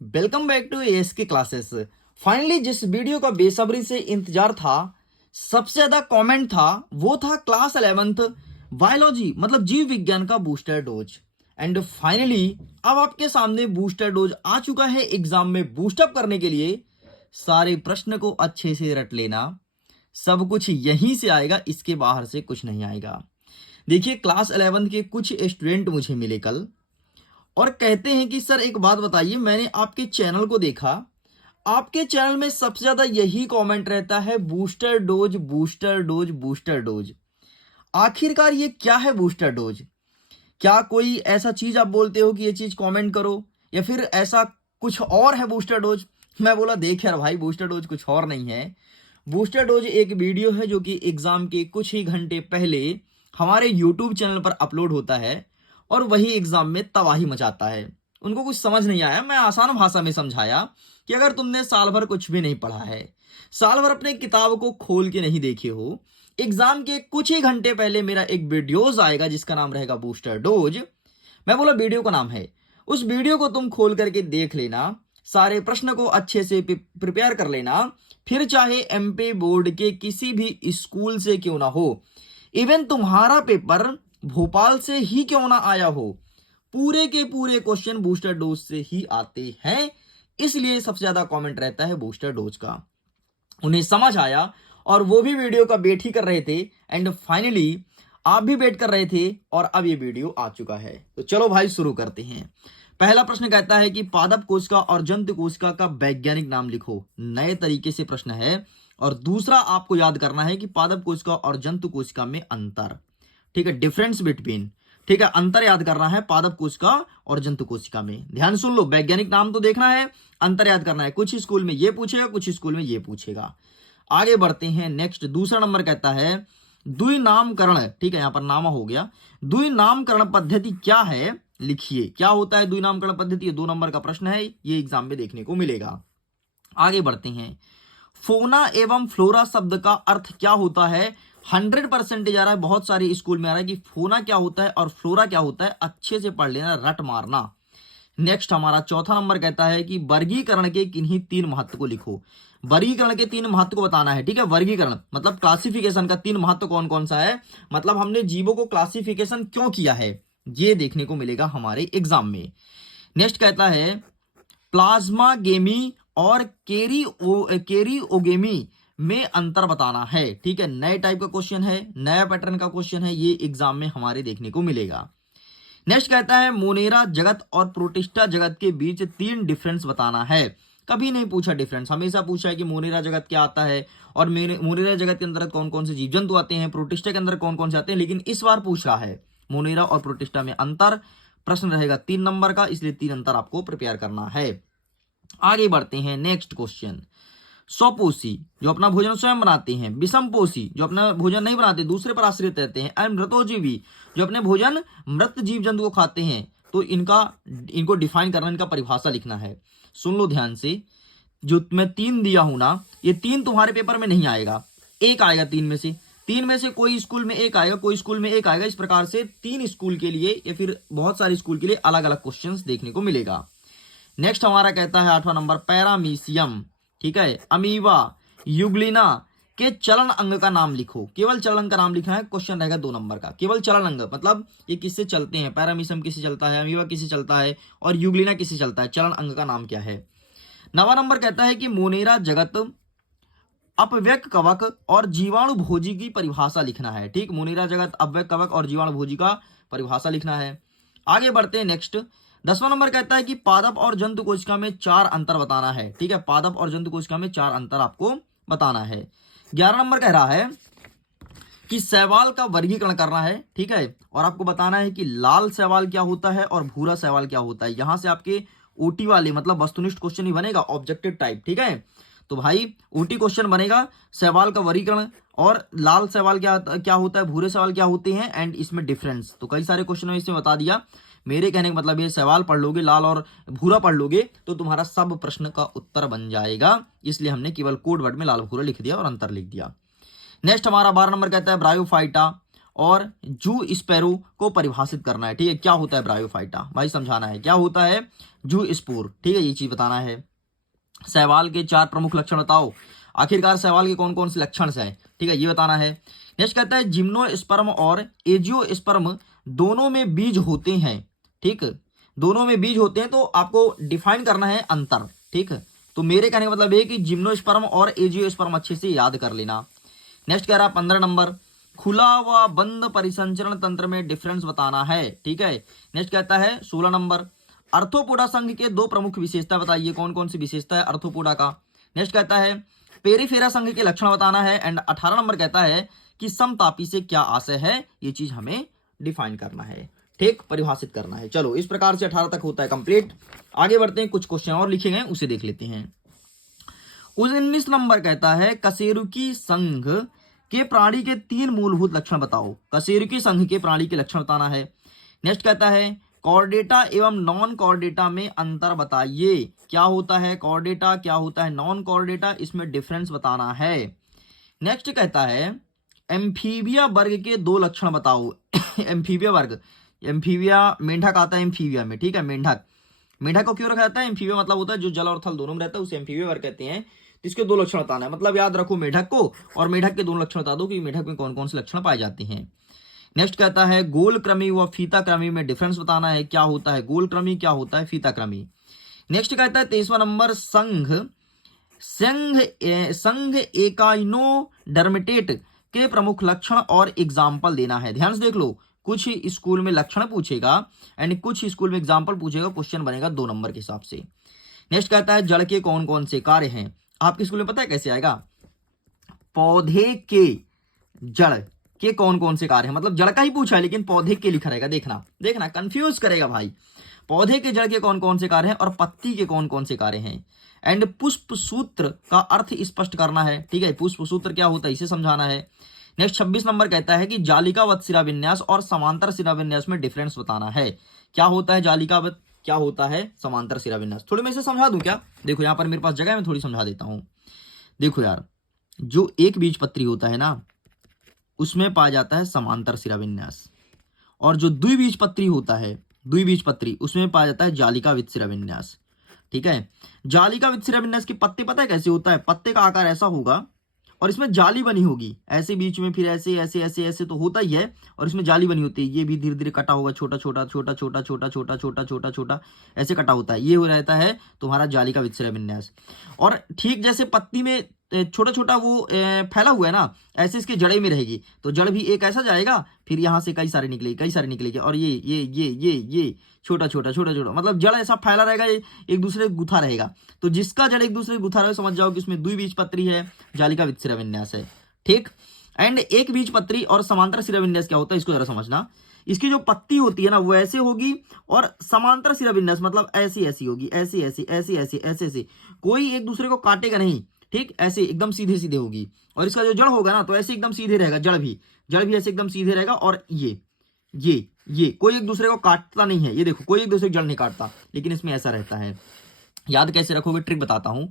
Welcome back to as के classes. Finally जिस video का बेसब्री से इंतजार था, सबसे ज्यादा कमेंट था, वो था क्लास 11th बायोलॉजी मतलब जीव विज्ञान का बूस्टर डोज। एंड फाइनली अब आपके सामने बूस्टर डोज आ चुका है एग्जाम में बूस्टअप करने के लिए। सारे प्रश्न को अच्छे से रट लेना, सब कुछ यहीं से आएगा, इसके बाहर से कुछ नहीं आएगा। देखिए, क्लास 11th के कुछ स्टूडेंट मुझे मिले कल और कहते हैं कि सर एक बात बताइए, मैंने आपके चैनल को देखा, आपके चैनल में सबसे ज्यादा यही कमेंट रहता है booster dose booster dose booster dose. आखिरकार ये क्या है बूस्टर डोज? क्या कोई ऐसा चीज आप बोलते हो कि ये चीज कमेंट करो, या फिर ऐसा कुछ और है बूस्टर डोज? मैं बोला देख यार भाई, बूस्टर डोज कुछ और नहीं है। बूस्टर डोज एक वीडियो है जो कि एग्जाम के कुछ ही घंटे पहले हमारे यूट्यूब चैनल पर अपलोड होता है और वही एग्जाम में तबाही मचाता है। उनको कुछ समझ नहीं आया, मैं आसान भाषा में समझाया कि अगर तुमने साल भर कुछ भी नहीं पढ़ा है, साल भर अपने किताब को खोल के नहीं देखे हो, एग्जाम के कुछ ही घंटे पहले मेरा एक वीडियोज आएगा जिसका नाम रहेगा बूस्टर डोज। मैं बोला वीडियो का नाम है, उस वीडियो को तुम खोल करके देख लेना, सारे प्रश्न को अच्छे से प्रिपेयर कर लेना, फिर चाहे एमपी बोर्ड के किसी भी स्कूल से क्यों ना हो, इवन तुम्हारा पेपर भोपाल से ही क्यों ना आया हो, पूरे के पूरे क्वेश्चन बूस्टर डोज से ही आते हैं। इसलिए सबसे ज्यादा कमेंट रहता है बूस्टर डोज का। उन्हें समझ आया और वो भी वीडियो का वेट ही कर रहे थे, एंड फाइनली आप भी वेट कर रहे थे और अब ये वीडियो आ चुका है। तो चलो भाई शुरू करते हैं। पहला प्रश्न कहता है कि पादप कोशिका और जंतु कोशिका का वैज्ञानिक नाम लिखो। नए तरीके से प्रश्न है। और दूसरा आपको याद करना है कि पादप कोशिका और जंतु कोशिका में अंतर, ठीक है, डिफरेंस बिटवीन, ठीक है, अंतर याद करना है पादप कोशिका और जंतु कोशिका में। ध्यान सुन लो, वैज्ञानिक नाम तो देखना है, अंतर याद करना है। कुछ स्कूल में ये पूछेगा, कुछ स्कूल में ये पूछेगा। आगे बढ़ते हैं। नेक्स्ट दूसरा नंबर कहता है द्वि नामकरण, ठीक है, यहां पर नामा हो गया। द्वि नामकरण पद्धति क्या है, लिखिए। क्या होता है द्वि नामकरण पद्धति? 2 नंबर का प्रश्न है, ये एग्जाम में देखने को मिलेगा। आगे बढ़ते हैं। फोना एवं फ्लोरा शब्द का अर्थ क्या होता है? 100% आ रहा है, बहुत सारे स्कूल में आ रहा है कि फोना क्या होता है और फ्लोरा क्या होता है। अच्छे से पढ़ लेना, रट मारना। नेक्स्ट हमारा चौथा नंबर कहता है कि वर्गीकरण के किन्हीं 3 महत्व को लिखो। वर्गीकरण के 3 महत्व को बताना है, ठीक है। वर्गीकरण मतलब क्लासिफिकेशन का 3 महत्व कौन कौन सा है, मतलब हमने जीवों को क्लासिफिकेशन क्यों किया है, ये देखने को मिलेगा हमारे एग्जाम में। नेक्स्ट कहता है प्लाज्मा गेमी और केरियोगेमी में अंतर बताना है, ठीक है। नए टाइप का क्वेश्चन है, नया पैटर्न का क्वेश्चन है, ये एग्जाम में हमारे देखने को मिलेगा। नेक्स्ट कहता है मोनेरा जगत और प्रोटिस्टा जगत के बीच 3 डिफरेंस बताना है। कभी नहीं पूछा डिफरेंस, हमेशा पूछा है कि मोनेरा जगत क्या आता है और मोनेरा जगत के अंदर कौन कौन से जीव जंतु आते हैं, प्रोटिस्टा के अंदर कौन कौन से आते हैं, लेकिन इस बार पूछ रहा है मोनेरा और प्रोटिस्टा में अंतर। प्रश्न रहेगा 3 नंबर का, इसलिए 3 अंतर आपको प्रिपेयर करना है। आगे बढ़ते हैं। नेक्स्ट क्वेश्चन, स्वपोषी जो अपना भोजन स्वयं बनाते हैं, विषमपोषी जो अपना भोजन नहीं बनाते, दूसरे पर आश्रित रहते हैं, एंड मृतोजीवी जो अपने भोजन मृत जीव जंतु को खाते हैं। तो इनको डिफाइन करना, इनका परिभाषा लिखना है। सुन लो ध्यान से, जो मैं 3 दिया हूं ना, ये 3 तुम्हारे पेपर में नहीं आएगा, एक आएगा 3 में से कोई स्कूल में एक आएगा, कोई स्कूल में एक आएगा। इस प्रकार से 3 स्कूल के लिए या फिर बहुत सारे स्कूल के लिए अलग अलग क्वेश्चंस देखने को मिलेगा। नेक्स्ट हमारा कहता है 8वां नंबर पैरामीशियम, ठीक है, अमीबा, युग्लिना के चलन अंग का नाम लिखो। केवल चलन अंग का नाम लिखना है, क्वेश्चन रहेगा 2 नंबर का। केवल चलन अंग मतलब ये किससे चलते हैं, पैरामीशियम किससे चलता है, अमीबा किससे चलता है और युग्लिना किससे चलता है, चलन अंग का नाम क्या है। 9वां नंबर कहता है कि मोनेरा जगत, अपव्यक कवक और जीवाणु भोजी की परिभाषा लिखना है, ठीक। मोनेरा जगत, अपव्यक कवक और जीवाणु भोजी का परिभाषा लिखना है। आगे बढ़ते हैं। नेक्स्ट 10वां नंबर कहता है कि पादप और जंतु कोशिका में 4 अंतर बताना है, ठीक है। पादप और जंतु कोशिका में 4 अंतर आपको बताना है। 11 नंबर कह रहा है कि शैवाल का वर्गीकरण करना है, ठीक है, और आपको बताना है कि लाल शैवाल क्या होता है और भूरा शैवाल क्या होता है। यहां से आपके ओटी वाले मतलब वस्तुनिष्ठ क्वेश्चन ही बनेगा, ऑब्जेक्टिव टाइप, ठीक है। तो भाई ओटी क्वेश्चन बनेगा, शैवाल का वर्गीकरण और लाल शैवाल क्या होता है, भूरे शैवाल क्या होते हैं, एंड इसमें डिफरेंस। तो कई सारे क्वेश्चन इसमें बता दिया। मेरे कहने का मतलब ये सवाल पढ़ लोगे, लाल और भूरा पढ़ लोगे, तो तुम्हारा सब प्रश्न का उत्तर बन जाएगा। इसलिए हमने केवल कोड वर्ड में लाल भूरा लिख दिया और अंतर लिख दिया। नेक्स्ट हमारा 12 नंबर कहता है ब्रायोफाइटा और जू स्पैरो को परिभाषित करना है। ठीक है, क्या होता है ब्रायोफाइटा, भाई समझाना है क्या होता है जू स्पोर। ठीक है, ये चीज बताना है। शैवाल के 4 प्रमुख लक्षण बताओ। आखिरकार शैवाल के कौन कौन से लक्षण हैं, ठीक है, ये बताना है। नेक्स्ट कहता है जिम्नोस्पर्म और एजियोस्पर्म दोनों में बीज होते हैं। ठीक, दोनों में बीज होते हैं, तो आपको डिफाइन करना है अंतर। ठीक, तो मेरे कहने का मतलब है कि जिम्नोस्पर्म और एजियोस्पर्म अच्छे से याद कर लेना। नेक्स्ट कह रहा 15 नंबर, खुला व बंद परिसंचरण तंत्र में डिफरेंस बताना है। ठीक है, नेक्स्ट कहता है 16 नंबर, अर्थोपोडा संघ के 2 प्रमुख विशेषता बताइए, कौन कौन सी विशेषता है अर्थोपोडा का। नेक्स्ट कहता है पेरिफेरा संघ के लक्षण बताना है। एंड 18 नंबर कहता है कि समतापी से क्या आशय है, ये चीज हमें डिफाइन करना है। ठीक, परिभाषित करना है। चलो, इस प्रकार से 18 तक होता है कंप्लीट। आगे बढ़ते हैं, कुछ क्वेश्चन और लिखे गए उसे देख लेते हैं। 19 नंबर कहता है कशेरुकी संघ के प्राणी के 3 मूलभूत लक्षण बताओ। कशेरुकी संघ के प्राणी के लक्षण बताना है। नेक्स्ट कहता है कॉर्डेटा एवं नॉन कॉर्डेटा में अंतर बताइए। क्या होता है कॉर्डेटा, क्या होता है नॉन कॉर्डेटा, इसमें डिफरेंस बताना है। नेक्स्ट कहता है एम्फीबिया वर्ग के 2 लक्षण बताओ। एम्फीबिया वर्ग, एम्फीबिया मेंढक आता है एम्फीबिया में। ठीक है, मेंढक, मेंढक को क्यों रखा जाता है एम्फीबिया, मतलब होता है जो जल और थल दोनों में रहता है, उसे एम्फीबिया वर्ग कहते हैं। इसके 2 लक्षण बताना है, मतलब याद रखो मेंढक को, और मेंढक के 2 लक्षण बता दो कि मेंढक में कौन कौन से लक्षण पाए जाते हैं। नेक्स्ट कहता है गोल क्रमी व फीता क्रमी में डिफरेंस बताना है। क्या होता है गोल क्रमी, क्या होता है फीता क्रमी। नेक्स्ट कहता है 23वां नंबर, संघ एकाइनोडर्मिटेट के प्रमुख लक्षण और एग्जाम्पल देना है। ध्यान से देख लो, कुछ स्कूल में लक्षण पूछेगा एंड कुछ स्कूल में एग्जाम्पल पूछेगा, क्वेश्चन बनेगा 2 नंबर के हिसाब से। नेक्स्ट कहता है जड़ के कौन कौन से कार्य हैं। आपके स्कूल में पता है कैसे आएगा, पौधे के जड़ के कौन कौन से कार्य हैं, मतलब जड़ का ही पूछा है लेकिन पौधे के लिखा रहेगा। देखना देखना कंफ्यूज करेगा भाई। पौधे के जड़ के कौन कौन से कार्य हैं और पत्ती के कौन कौन से कार्य हैं। एंड पुष्प सूत्र का अर्थ स्पष्ट करना है। ठीक है, पुष्प सूत्र क्या होता है इसे समझाना है। नेक्स्ट 26 नंबर कहता है कि जालिकावत शिराविन्यास और समांतर शिराविन्यास में डिफरेंस बताना है। क्या होता है जालिकावत, क्या होता है समांतर शिराविन्यास। थोड़ी मैं इसे समझा दूं क्या, देखो यहाँ पर मेरे पास जगह है, मैं थोड़ी समझा देता हूं। देखो यार, जो एक बीजपत्री होता है ना, उसमें पाया जाता है समांतर शिराविन्यास, और जो द्विबीजपत्री होता है, द्विबीजपत्री, उसमें पाया जाता है जालिकावित शिराविन्यास। ठीक है, जालिकावित शिराविन्यास के पत्ते पता है कैसे होता है, पत्ते का आकार ऐसा होगा और इसमें जाली बनी होगी ऐसे बीच में, फिर ऐसे ऐसे ऐसे ऐसे तो होता ही है, और इसमें जाली बनी होती है। ये भी धीरे धीरे कटा होगा, छोटा छोटा छोटा छोटा छोटा छोटा छोटा छोटा छोटा ऐसे कटा होता है। ये हो रहता है तुम्हारा जालिकावित शिराविन्यास। और ठीक जैसे पत्ती में छोटा छोटा वो फैला हुआ है ना, ऐसे इसके जड़े में रहेगी, तो जड़ भी एक ऐसा जाएगा, फिर यहाँ से कई सारे निकलेगी, कई सारे निकलेगी, और ये छोटा छोटा छोटा छोटा, मतलब जड़ ऐसा फैला रहेगा, एक दूसरे गुथा रहेगा। तो जिसका जड़ एक दूसरे गुथा रहे, समझ जाओ कि इसमें द्विबीजपत्री है, जालिकावित शिराविन्यास है। ठीक, एंड एक बीजपत्री और समांतर शिराविन्यास क्या होता है, इसको जरा समझना। इसकी जो पत्ती होती है ना वो ऐसे होगी, और समांतर शिराविन्यास मतलब ऐसी ऐसी होगी, ऐसी ऐसी ऐसी ऐसी ऐसे ऐसे, कोई एक दूसरे को काटेगा नहीं। ठीक, ऐसे एकदम सीधे सीधे होगी। और इसका जो जड़ होगा ना, तो ऐसे एकदम सीधे रहेगा, जड़ भी ऐसे एकदम सीधे रहेगा। और ये कोई एक दूसरे को काटता नहीं है, ये देखो कोई एक दूसरे को जड़ नहीं काटता, लेकिन इसमें ऐसा रहता है। याद कैसे रखोगे, ट्रिक बताता हूं।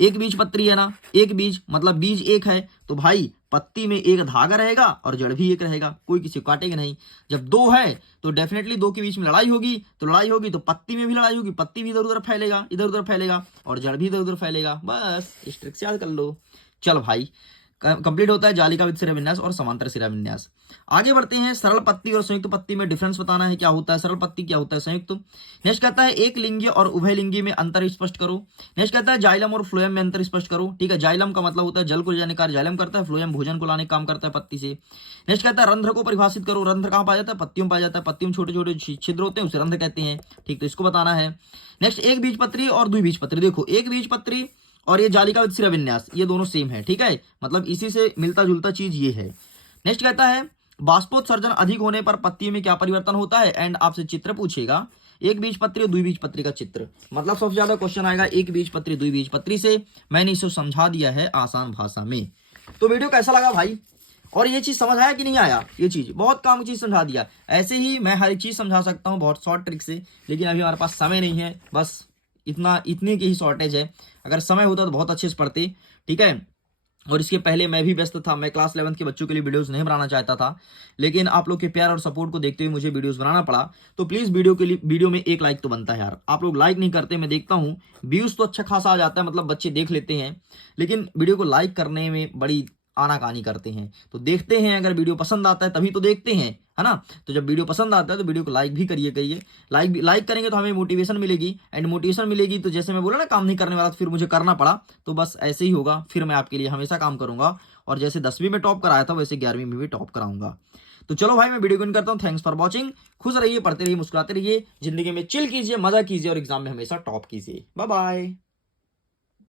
एक बीज पत्री है ना, एक बीज मतलब बीज एक है, तो भाई पत्ती में एक धागा रहेगा और जड़ भी एक रहेगा, कोई किसी को काटेगा नहीं। जब 2 है तो डेफिनेटली 2 के बीच में लड़ाई होगी, तो लड़ाई होगी तो पत्ती में भी लड़ाई होगी, पत्ती भी इधर उधर फैलेगा, इधर उधर फैलेगा, और जड़ भी इधर उधर फैलेगा। बस इस ट्रिक से याद कर लो। चल भाई, कंप्लीट होता है जालिकावित शिराविन्यास और समांतर शिराविन्यास। आगे बढ़ते हैं, सरल पत्ती और संयुक्त पत्ती में डिफरेंस बताना है। क्या होता है सरल पत्ती, क्या होता है संयुक्त। नेक्स्ट कहता है एक लिंगी और उभय लिंगी में अंतर स्पष्ट करो। नेक्स्ट कहता है जाइलम और फ्लोएम में अंतर स्पष्ट करो। ठीक है, जाइलम का मतलब होता है जल को ले जाने का कार्य जाइलम करता है, फ्लोएम भोजन को लाने का काम करता है पत्ती से। नेक्स्ट कहता है रंध्र को परिभाषित करो। रंध्र कहाँ पाया जाता है, पत्तियों में पाया जाता है, पत्तियों में छोटे छोटे छिद्र होते हैं, उसे रंध्र कहते हैं। ठीक, तो इसको बताना है। नेक्स्ट एक बीजपत्री और द्विबीजपत्री, देखो एक बीजपत्री और ये जालिकावित शिराविन्यास, ये दोनों सेम है। ठीक है, मतलब इसी से मिलता जुलता चीज ये है। नेक्स्ट कहता है बाष्पोत्सर्जन अधिक होने पर पत्ती में क्या परिवर्तन होता है, एंड आपसे चित्र पूछेगा, एक बीजपत्री और द्विबीजपत्री का चित्र, मतलब सबसे ज्यादा क्वेश्चन आएगा एक बीजपत्री द्विबीजपत्री से। मैंने इसे समझा दिया है आसान भाषा में। तो वीडियो कैसा लगा भाई, और ये चीज समझ आया कि नहीं आया, ये चीज बहुत काम की चीज समझा दिया। ऐसे ही मैं हर चीज समझा सकता हूँ बहुत शॉर्ट ट्रिक से, लेकिन अभी हमारे पास समय नहीं है, बस इतने की ही शॉर्टेज है। अगर समय होता तो बहुत अच्छे से पढ़ते। ठीक है, और इसके पहले मैं भी व्यस्त था, मैं क्लास 11 के बच्चों के लिए वीडियोस नहीं बनाना चाहता था, लेकिन आप लोग के प्यार और सपोर्ट को देखते हुए मुझे वीडियोस बनाना पड़ा। तो प्लीज वीडियो में एक लाइक तो बनता है यार, आप लोग लाइक नहीं करते, मैं देखता हूँ व्यूज तो अच्छा खासा आ जाता है, मतलब बच्चे देख लेते हैं, लेकिन वीडियो को लाइक करने में बड़ी आनाकानी करते हैं। तो देखते हैं, अगर वीडियो पसंद आता है तभी तो देखते हैं, है ना। तो जब वीडियो पसंद आता है तो वीडियो को लाइक भी करिए करिए, लाइक करेंगे तो हमें मोटिवेशन मिलेगी, एंड मोटिवेशन मिलेगी तो जैसे मैं बोला ना काम नहीं करने वाला, तो फिर मुझे करना पड़ा, तो बस ऐसे ही होगा, फिर मैं आपके लिए हमेशा काम करूंगा, और जैसे 10वीं में टॉप कराया था वैसे 11वीं में भी टॉप कराऊंगा। तो चलो भाई, मैं वीडियो को एंड करता हूँ। Thanks for watching. खुश रहिए, पढ़ते रहिए, मुस्कुराते रहिए, जिंदगी में चिल कीजिए, मजा कीजिए, और एग्जाम में हमेशा टॉप कीजिए। Bye bye.